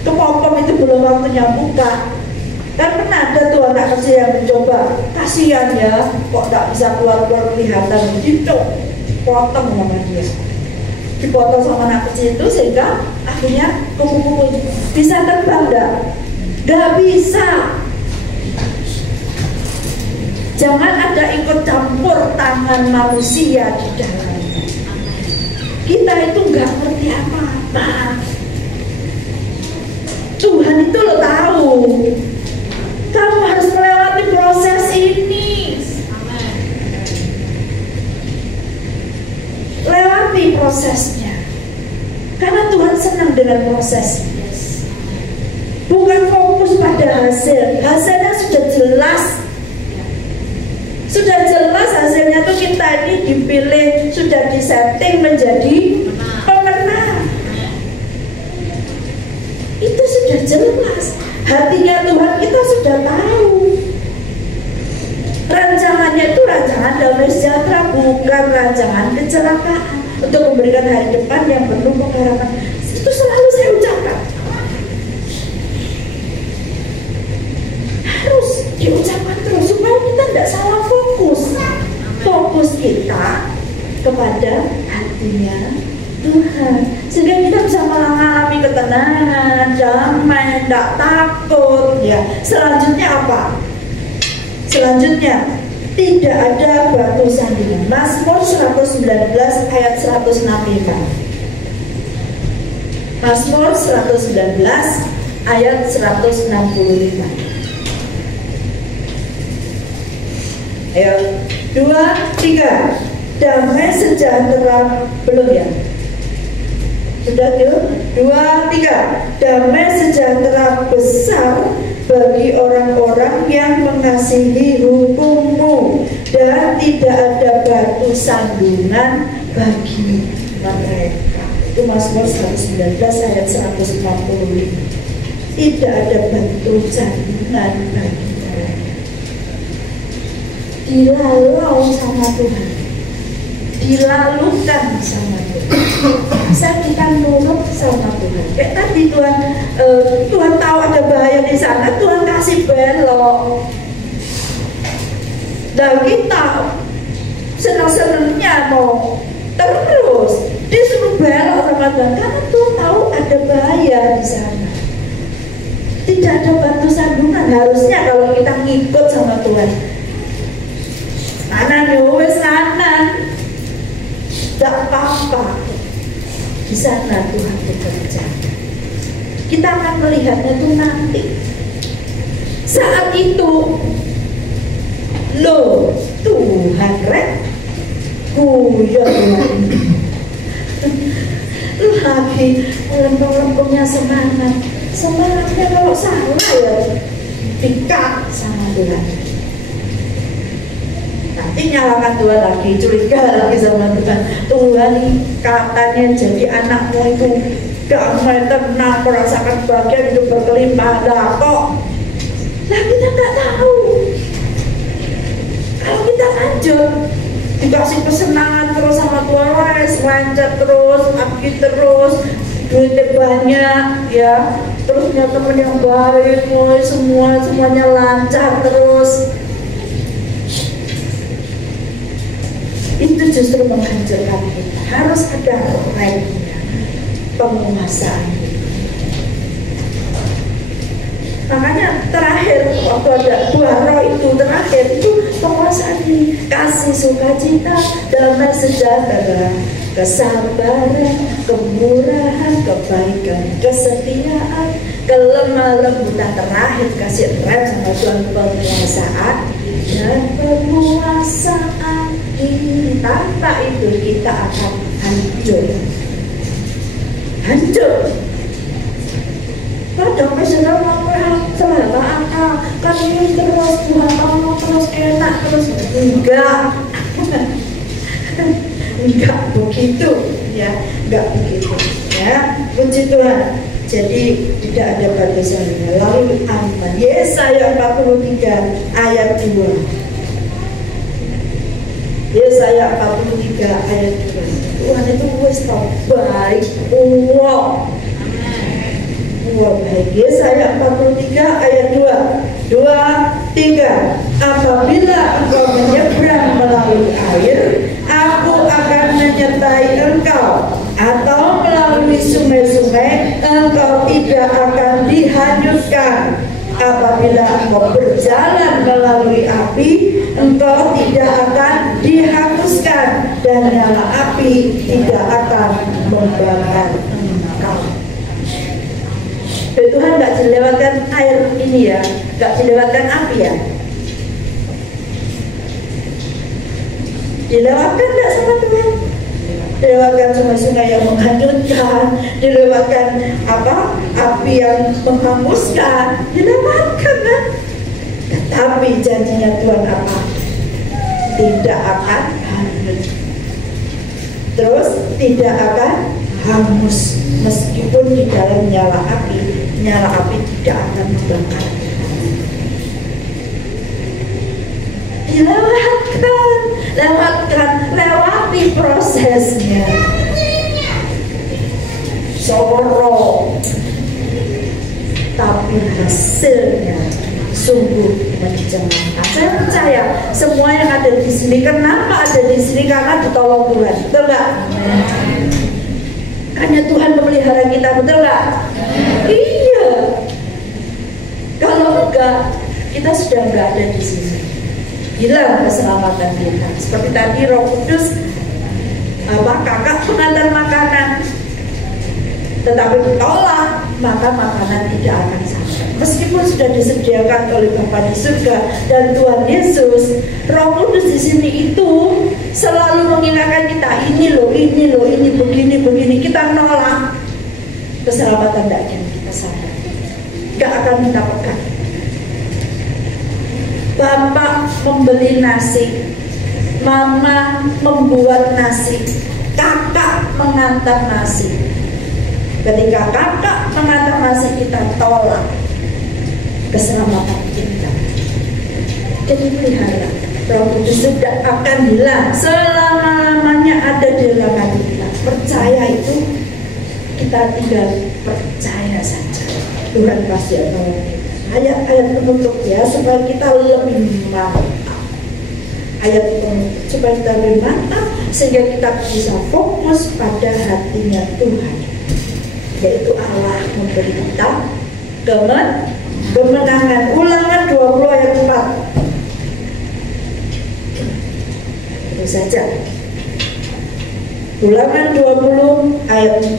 kepopong itu belum waktunya buka. Kan pernah ada tuh anak kecil yang mencoba, kasihan ya, kok tak bisa keluar-keluar kelihatan, dipotong sama dia, dipotong sama anak kecil itu sehingga akhirnya kupu-kupu bisa terbang nggak bisa. Jangan ada ikut campur tangan manusia di dalamnya. Kita itu nggak ngerti apa-apa. Tuhan itu lo tahu. Kamu harus melewati proses ini. Lewati prosesnya. Karena Tuhan senang dengan proses. Bukan fokus pada hasil. Hasilnya sudah jelas. Sudah jelas hasilnya tuh kita ini dipilih, sudah disetting menjadi pemenang. Itu sudah jelas. Hatinya Tuhan kita sudah tahu. Rancangannya itu rancangan damai sejahtera, bukan rancangan kecelakaan, untuk memberikan hari depan yang penuh pengharapan. Itu selalu saya ucapkan. Harus diucapkan terus supaya kita tidak salah fokus. Fokus kita kepada hatinya Tuhan, sehingga kita bisa mengalami ketenangan, damai, tidak takut. Ya, selanjutnya apa? Selanjutnya tidak ada batu sandungan. Mazmur 119 ayat 165. Mazmur 119 ayat 165. Ayo, 2, 3. Damai sejahtera, belum ya? Sudah yuk, 2, 3. Damai sejahtera besar bagi orang-orang yang mengasihi hukum-Mu, dan tidak ada batu sandungan bagi mereka. Itu Mazmur 119 ayat 145. Tidak ada batu sandungan bagi mereka. Dilalau sama Tuhan, dilalukan sama Tuhan. Bisa kita nurut sama Tuhan. Kayak tadi Tuhan tahu ada bahaya di sana, Tuhan kasih belok. Dan kita senang-senangnya mau terus disuruh belok sama Tuhan, karena Tuhan tahu ada bahaya di sana. Tidak ada batu sandungan. Harusnya kalau kita ngikut sama Tuhan, sana wes sana, Tidak apa-apa. Di sana Tuhan bekerja. Kita akan melihatnya itu nanti. Saat itu, loh Tuhan guyon lagi lempeng-lempengnya semangatnya kalau salah ya dikat sama Tuhan. Nanti nyalakan Tuhan lagi, curiga lagi sama Tuhan. Tuhan katanya jadi anakmu itu damai, tenang, merasakan bahagia, hidup berkelimpahan. Lah kok kita nggak tahu. Kalau kita lanjut dikasih kesenangan terus sama Tuhan, lancar terus, aktif terus, duitnya banyak, ya, terus punya teman yang baik, semuanya lancar terus. Itu justru menghancurkan kita. Harus ada remnya, penguasaan. Makanya terakhir waktu ada dua roh itu terakhir itu penguasaan ini, kasih, sukacita, damai sejahtera, kesabaran, kemurahan, kebaikan, kesetiaan, kelemah lembutan. Terakhir kasih rem sama Tuhan, penguasaan dan penguasaan ini. Tanpa itu kita akan hancur. Kadang misalnya selama akal kan ini terus Tuhan Allah terus enak terus enggak begitu ya, enggak begitu ya. Puji Tuhan. Jadi tidak ada batasannya. Lalu aman. Yesaya 43 ayat 2. Yesaya 43 ayat 2. Tuhan itu wis baik. Wow. Baik. Yesaya 43 ayat 2, 3. Apabila engkau menyeberang melalui air, aku akan menyertai engkau. Atau melalui sungai-sungai, engkau tidak akan dihanyutkan. Apabila engkau berjalan melalui api, engkau tidak akan dihanguskan, dan nyala api tidak akan membakar engkau. Tuhan nggak dilewatkan air ini ya, nggak dilewatkan api ya. Dilewatkan nggak sama Tuhan? Dilewatkan sungai-sungai yang menghanyutkan, dilewatkan api yang menghanguskan, dilewatkan kan? Tapi janjinya Tuhan apa? Tidak akan hanyut. Terus tidak akan hangus, meskipun di dalam nyala api tidak akan membakar. Lewati prosesnya. Sorong, tapi hasilnya sungguh menyenangkan. Saya percaya semua yang ada di sini, kenapa ada di sini? Karena ditolong Tuhan, betul nggak? Hanya Tuhan memelihara kita, betul nggak? Iya. Kalau enggak, kita sudah nggak ada di sini. Hilang keselamatan kita. Seperti tadi Roh Kudus, kakak pengantar makanan, tetapi ditolak, maka makanan tidak akan sampai. Meskipun sudah disediakan oleh Bapa di surga dan Tuhan Yesus, Roh Kudus di sini itu selalu mengingatkan kita, ini begini, kita nolak. Keselamatan tidak akan kita sadar, tidak akan kita pegang. Bapak membeli nasi, mama membuat nasi, kakak mengantar nasi. Ketika kakak mengantar nasi, kita tolak keselamatan kita. Jadi pelihara, Roh Kudus tidak akan hilang, selama-lamanya ada di dalam hati kita. Percaya itu, kita tinggal percaya saja. Tuhan pasti akan menolong. Ayat-ayat penutup ya, supaya kita lebih mantap. Ayat penutup supaya kita lebih mantap, sehingga kita bisa fokus pada hatinya Tuhan, yaitu Allah memberi kita kemenangan. Ulangan 20 ayat 4. Itu saja. Ulangan 20 ayat 4.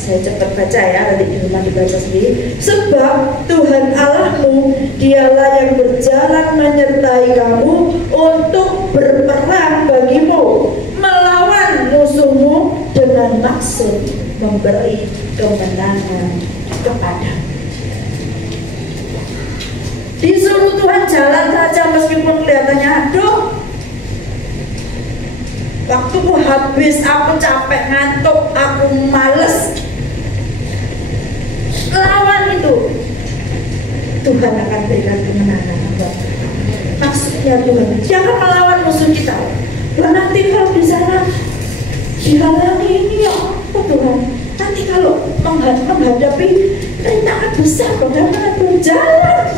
Saya cepat baca ya, nanti di rumah dibaca sendiri. Sebab Tuhan Allahmu, dialah yang berjalan menyertai kamu untuk berperang bagimu, melawan musuhmu dengan maksud memberi kemenangan kepadamu. Disuruh Tuhan jalan saja meskipun kelihatannya aduh, waktuku habis, aku capek, ngantuk, aku males. Lawan itu, Tuhan akan berikan kemenangan. Maksudnya Tuhan, jangan melawan musuh kita. Wah, nanti kalau di sana dihalangi ini ya, oh Tuhan, nanti kalau menghadapi rintangan besar, bagaimana berjalan?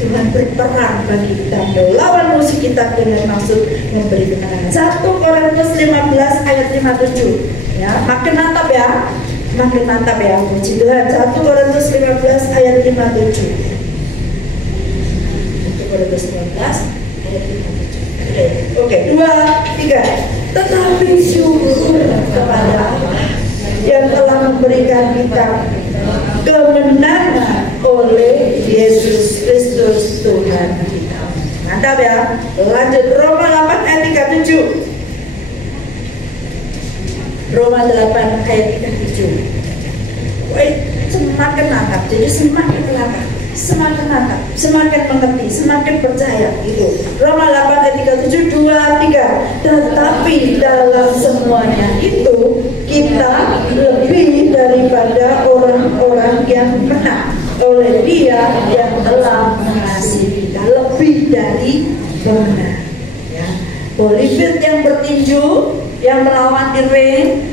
Tuhan berperang bagi kita, melawan musuh kita dengan maksud memberi kemenangan. 1 Korintus 15 ayat 57. Ya, makin mantap ya. Makin mantap ya, puji Tuhan. 1 Korintus 15 ayat 57. 1 Korintus 15 ayat 57. Oke, 2, 3. Tetapi syukur kepada Allah yang telah memberikan kita kemenangan oleh Yesus Kristus Tuhan kita. Mantap ya. Lanjut Roma 8 ayat 37. Roma 8 ayat 37. Semakin mantap. Jadi semakin mantap, semakin mantap, semakin mengerti, semakin percaya gitu. Roma 8 ayat 37, 2, 3. Tetapi dalam semuanya itu kita lebih daripada orang-orang yang menang oleh Dia yang telah mengasihi kita. Lebih dari benar ya. Bolivit yang bertinju, yang melawan di ring,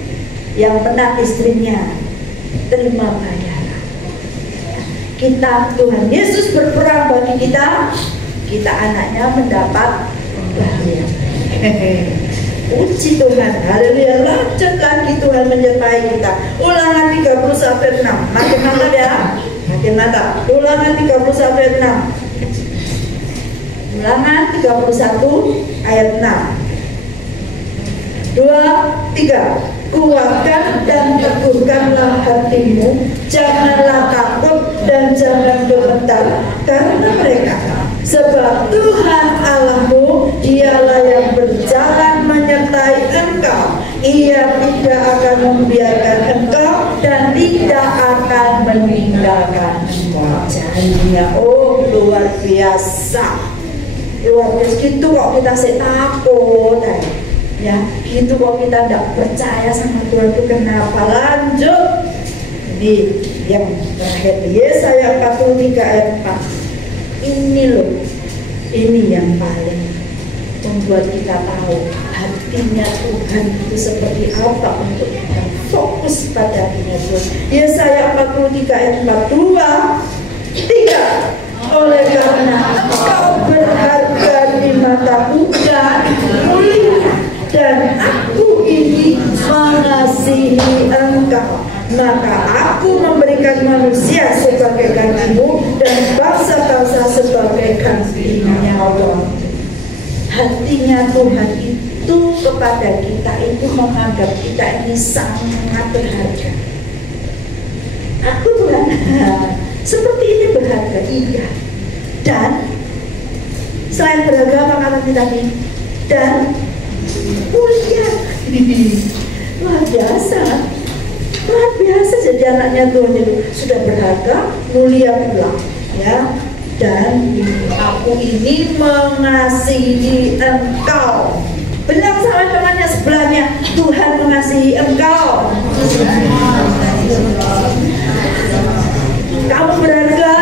yang menang istrinya, terima bayaran. Kita, Tuhan Yesus berperang bagi kita, kita anaknya mendapat bahagia. Puji Tuhan, haleluya. Lanjut lagi, Tuhan menyertai kita. Ulangan 31 ayat 6. Makin mantap ya, makin mantap. Ulangan 31 ayat 6. Ulangan 31 ayat 6. 2, 3. Kuatkan dan teguhkanlah hatimu, janganlah takut dan jangan gemetar karena mereka. Sebab Tuhan Allahmu, dialah yang berjalan menyertai engkau. Ia tidak akan membiarkan engkau dan tidak akan meninggalkan engkau. Janjinya, oh luar biasa. Luar biasa, gitu kok kita takut ya, gitu kok kita tidak percaya sama Tuhan itu kenapa. Lanjut di yang terakhir, Yesaya 43 ayat 4. Ini loh, ini yang paling membuat kita tahu hatinya Tuhan itu seperti apa untuk kita fokus pada hatinya Tuhan. Yesaya 43 ayat 4, 2, 3. Oleh karena engkau berharga di mataku dan mulia, dan aku ini mengasihi engkau, maka aku memberikan manusia sebagai gantimu dan bangsa-bangsa sebagai gantinya Allah. Hatinya Tuhan itu kepada kita itu menganggap kita ini sangat berharga. Aku Tuhan seperti ini berharga, iya. Dan selain berharga apa kata tadi? Dan mulia. Luar biasa, luar biasa. Jadi anaknya Tuhan itu sudah berharga, mulia pula ya. Dan aku ini mengasihi engkau. Bilang sama temannya sebelahnya, Tuhan mengasihi engkau. Kamu berharga.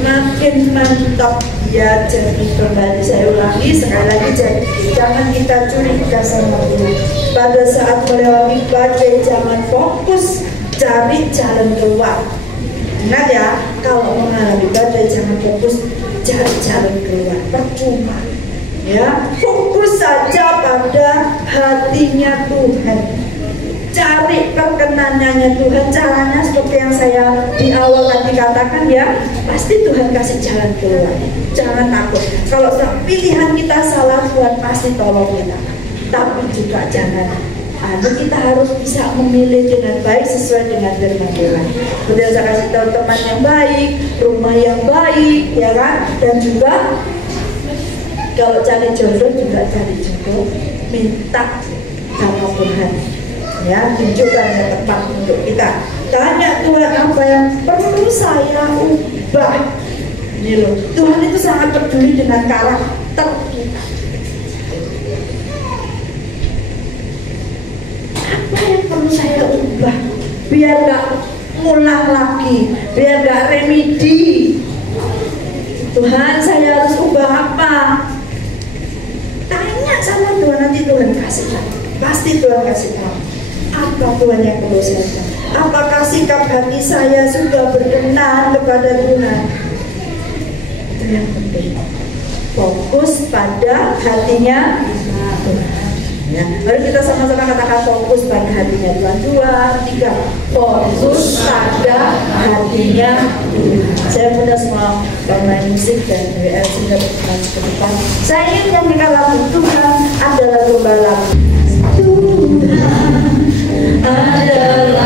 Makin mantap ya. Jadi kembali saya ulangi sekali lagi, jadi jangan kita curiga sama Tuhan. Pada saat melewati badai jangan fokus cari jalan keluar. Ingat ya, kalau mengalami badai jangan fokus cari jalan keluar, percuma ya. Fokus saja pada hatinya Tuhan. cari perkenanannya Tuhan. Caranya seperti yang saya di awal tadi katakan ya, pasti Tuhan kasih jalan keluar. Jangan takut. Kalau pilihan kita salah, Tuhan pasti tolong kita. Tapi juga jangan, kita harus bisa memilih dengan baik sesuai dengan firman Tuhan. Kemudian saya kasih tahu teman yang baik, rumah yang baik, ya kan? Dan juga kalau cari jodoh juga cari jodoh, minta sama Tuhan. Ya, tunjukkan yang tepat untuk kita. Tanya Tuhan apa yang perlu saya ubah. Ini loh, Tuhan itu sangat peduli dengan karakter kita. Apa yang perlu saya ubah biar gak ngulang lagi, biar gak remedi. Tuhan, saya harus ubah apa? Tanya sama Tuhan, nanti Tuhan kasih tahu. Pasti Tuhan kasih tahu. Apa Tuhan yang perlu saya tahu? Apakah sikap hati saya sudah berkenan kepada Tuhan? Itu yang penting. Fokus pada hatinya Tuhan. Ya, mari kita sama-sama katakan fokus pada hatinya Tuhan. 2, 3. Fokus pada hatinya Tuhan. Saya mudah semua pemain musik dan WL sudah berkenan ke depan. Saya ingin menyanyikan lagu Tuhan adalah gembala. Tuhan adalah